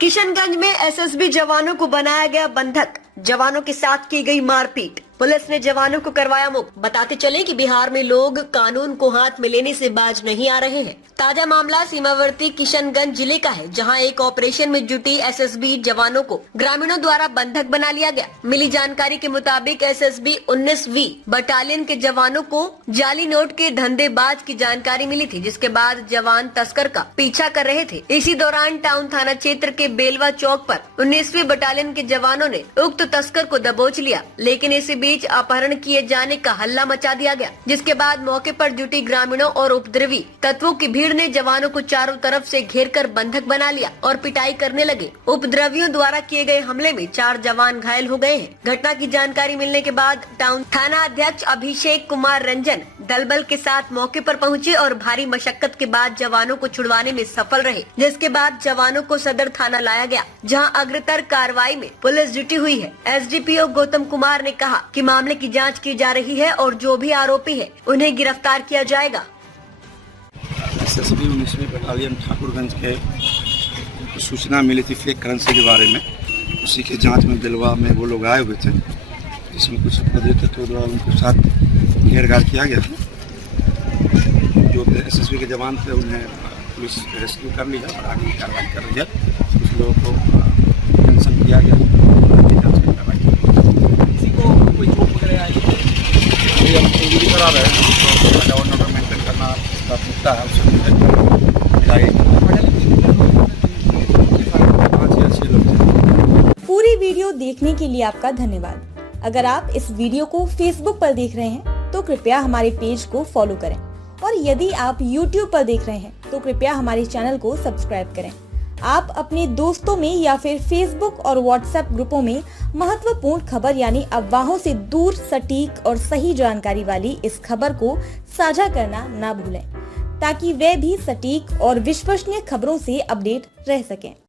किशनगंज में एसएसबी जवानों को बनाया गया बंधक, जवानों के साथ की गई मारपीट, पुलिस ने जवानों को करवाया मुक्त। बताते चले कि बिहार में लोग कानून को हाथ में लेने से बाज नहीं आ रहे हैं। ताजा मामला सीमावर्ती किशनगंज जिले का है, जहां एक ऑपरेशन में जुटी एसएसबी जवानों को ग्रामीणों द्वारा बंधक बना लिया गया। मिली जानकारी के मुताबिक एसएसबी 19वीं बटालियन के जवानों को जाली नोट के धंधेबाज की जानकारी मिली थी, जिसके बाद जवान तस्कर का पीछा कर रहे थे। इसी दौरान टाउन थाना क्षेत्र के बेलवा चौक पर 19वीं बटालियन के जवानों ने उक्त तस्कर को दबोच लिया, लेकिन इसी बीच अपहरण किए जाने का हल्ला मचा दिया गया, जिसके बाद मौके पर जुटी ग्रामीणों और उपद्रवी तत्वों की भीड़ ने जवानों को चारों तरफ से घेरकर बंधक बना लिया और पिटाई करने लगे। उपद्रवियों द्वारा किए गए हमले में 4 जवान घायल हो गए हैं। घटना की जानकारी मिलने के बाद टाउन थाना अध्यक्ष अभिषेक कुमार रंजन दलबल के साथ मौके पर पहुंचे और भारी मशक्कत के बाद जवानों को छुड़वाने में सफल रहे, जिसके बाद जवानों को सदर थाना लाया गया, जहां अग्रतर कार्रवाई में पुलिस जुटी हुई है। एसडीपीओ गौतम कुमार ने कहा कि मामले की जांच की जा रही है और जो भी आरोपी है उन्हें गिरफ्तार किया जाएगा। एसएसबी 19वीं बटालियन ठाकुरगंज के सूचना मिली थी फेक करेंसी के बारे में। उसी के जांच में बेलवा में वो लोग आए हुए थे, जिसमें कुछ अपराधी तत्वों द्वारा उनके साथ घेर-घार किया गया। जो एसएसबी के जवान थे उन्हें पुलिस रेस्क्यू कर लिया और आगे की कार्रवाई कर रही है। कुछ लोगों को टेंशन दिया गया, किसी को कोई चोट वगैरह आई ये हम पूरी करा रहे हैं। तो नंबर मेंटेन करना प्राथमिकता है, उससे पूरी वीडियो देखने के लिए आपका धन्यवाद। अगर आप इस वीडियो को फेसबुक पर देख रहे हैं तो कृपया हमारे पेज को फॉलो करें, और यदि आप यूट्यूब पर देख रहे हैं तो कृपया हमारे चैनल को सब्सक्राइब करें। आप अपने दोस्तों में या फिर फेसबुक और व्हाट्सएप ग्रुपों में महत्वपूर्ण खबर यानी अफवाहों से दूर सटीक और सही जानकारी वाली इस खबर को साझा करना ना भूलें, ताकि वे भी सटीक और विश्वसनीय खबरों से अपडेट रह सकें।